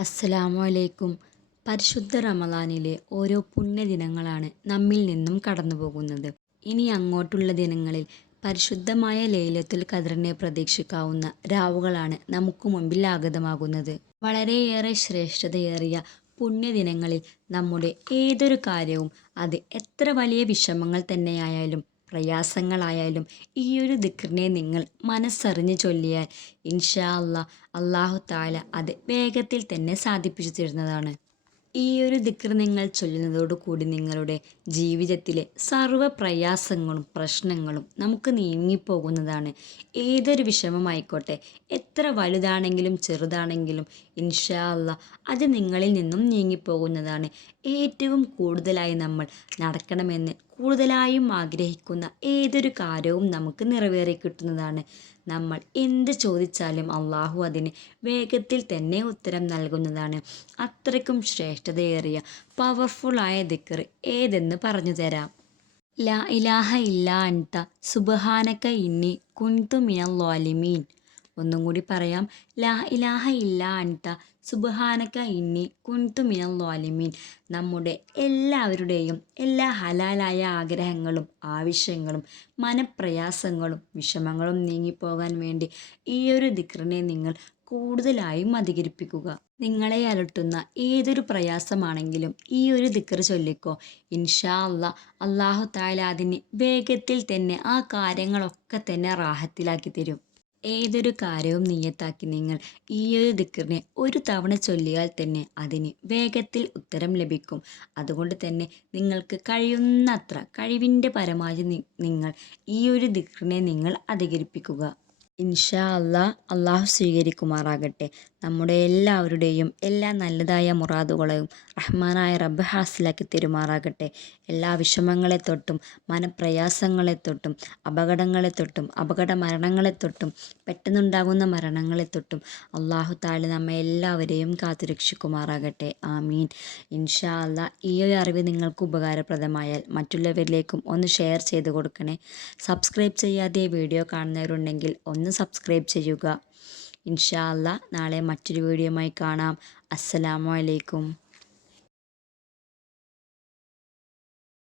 അസ്സലാമു അലൈക്കും പരിശുദ്ധ റമദാനിലെ ഓരോ പുണ്യ ദിനങ്ങളാണ് നമ്മിൽ നിന്നും കടന്നു പോകുന്നത് ഇനി അങ്ങോട്ടുള്ള ദിനങ്ങളിൽ പരിശുദ്ധമായ ലൈലത്തുൽ ഖദറിനെ പ്രതീക്ഷിക്കാവുന്ന രാവുകളാണ് നമുക്ക് മുമ്പിൽ ആഗതമാകുന്നത്. വളരെയേറെ ശ്രേഷ്ഠതയേറിയ പുണ്യദിനങ്ങളിൽ നമ്മുടെ ഏതൊരു കാര്യവും അത് എത്ര വലിയ വിഷമങ്ങൾ തന്നെയായാലും പ്രയാസങ്ങളായാലും ഈ ഒരു ദിക്റിനെ നിങ്ങൾ മനസ്സറിഞ്ഞ് ചൊല്ലിയാൽ ഇൻഷാ അല്ലാ അള്ളാഹു താല അത് വേഗത്തിൽ തന്നെ സാധിപ്പിച്ചു തരുന്നതാണ്. ഈ ഒരു ദിക്ർ നിങ്ങൾ ചൊല്ലുന്നതോടു കൂടി നിങ്ങളുടെ ജീവിതത്തിലെ സർവ പ്രയാസങ്ങളും പ്രശ്നങ്ങളും നമുക്ക് നീങ്ങിപ്പോകുന്നതാണ്. ഏതൊരു വിഷമമായിക്കോട്ടെ എത്ര വലുതാണെങ്കിലും ചെറുതാണെങ്കിലും ഇൻഷാ അല്ല അത് നിങ്ങളിൽ നിന്നും നീങ്ങിപ്പോകുന്നതാണ്. ഏറ്റവും കൂടുതലായി നമ്മൾ നടക്കണമെന്ന് കൂടുതലായും ആഗ്രഹിക്കുന്ന ഏതൊരു കാര്യവും നമുക്ക് നിറവേറി കിട്ടുന്നതാണ്. നമ്മൾ എന്ത് ചോദിച്ചാലും അള്ളാഹു അതിന് വേഗത്തിൽ തന്നെ ഉത്തരം നൽകുന്നതാണ്. അത്രയ്ക്കും ശ്രേഷ്ഠതയേറിയ പവർഫുള്ളായ ദിക്കർ ഏതെന്ന് പറഞ്ഞു തരാം. ലാ ഇലാഹ ഇല്ലാ അൻത സുബഹാനക്ക ഇന്നി കുൻതു മിനൽ ലാലിമീൻ. ഒന്നും കൂടി പറയാം. ലാ ഇലാഹ ഇല്ല അൻത സുബഹാനക്ക ഇന്നി കുൻതു മിനൽ ലോലിമീൻ. നമ്മുടെ എല്ലാവരുടെയും എല്ലാ ഹലാലായ ആഗ്രഹങ്ങളും ആവശ്യങ്ങളും മനപ്രയാസങ്ങളും വിഷമങ്ങളും നീങ്ങിപ്പോകാൻ വേണ്ടി ഈ ഒരു ദിക്റിനെ നിങ്ങൾ കൂടുതലായും അധികരിപ്പിക്കുക. നിങ്ങളെ അലട്ടുന്ന ഏതൊരു പ്രയാസമാണെങ്കിലും ഈ ഒരു ദിക്കർ ചൊല്ലിക്കോ. ഇൻഷാ അല്ല അള്ളാഹു താല വേഗത്തിൽ തന്നെ ആ കാര്യങ്ങളൊക്കെ തന്നെ റാഹത്തിലാക്കി തരും. ഏതൊരു കാര്യവും നിയത്താക്കി നിങ്ങൾ ഈ ഒരു ദിക്കറിനെ ഒരു തവണ ചൊല്ലിയാൽ തന്നെ അതിന് വേഗത്തിൽ ഉത്തരം ലഭിക്കും. അതുകൊണ്ട് തന്നെ നിങ്ങൾക്ക് കഴിയുന്നത്ര കഴിവിന്റെ പരമാവധി നിങ്ങൾ ഈ ഒരു ദിക്കറിനെ നിങ്ങൾ അധികരിപ്പിക്കുക. ഇൻഷാ അല്ലാ അള്ളാഹു സ്വീകരിക്കുമാറാകട്ടെ. നമ്മുടെ എല്ലാവരുടെയും എല്ലാ നല്ലതായ മുറാദുകളെയും റഹ്മാനായ റബ്ബ് ഹാസിലാക്കി തരുമാറാകട്ടെ. എല്ലാ വിഷമങ്ങളെ തൊട്ടും മനപ്രയാസങ്ങളെ തൊട്ടും അപകടങ്ങളെ തൊട്ടും അപകട മരണങ്ങളെ തൊട്ടും പെട്ടെന്നുണ്ടാകുന്ന മരണങ്ങളെ തൊട്ടും അള്ളാഹു താലി നമ്മെ എല്ലാവരെയും കാത്തുരക്ഷിക്കുമാറാകട്ടെ. ആമീൻ. ഇൻഷാ അല്ലാ ഈ ഒരു അറിവ് നിങ്ങൾക്ക് ഉപകാരപ്രദമായാൽ മറ്റുള്ളവരിലേക്കും ഒന്ന് ഷെയർ ചെയ്ത് കൊടുക്കണേ. സബ്സ്ക്രൈബ് ചെയ്യാതെ വീഡിയോ കാണുന്നവരുണ്ടെങ്കിൽ ഒന്ന് സബ്സ്ക്രൈബ് ചെയ്യുക. ഇൻഷാ അള്ളാ നാളെ മറ്റൊരു വീഡിയോയുമായി കാണാം. അസ്സലാമു അലൈക്കും.